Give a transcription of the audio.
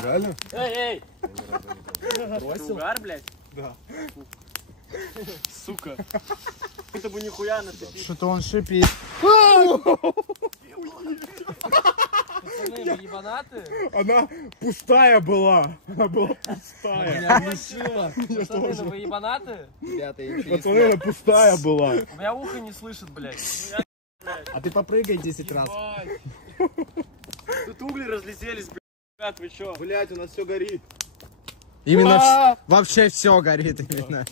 Реально? Эй! Бросил? Угар, блядь? Да. Сука. Это бы нихуя нацепить. Что-то он шипит. Пацаны, вы ебанаты? Она пустая была. Она была пустая. Пацаны, ну вы ебанаты? Пацаны, она пустая была. У меня ухо не слышит, блядь. А ты попрыгай 10 раз. Тут угли разлетелись, блядь. Вы чё? Блять, у нас все горит. Именно вообще все горит именно.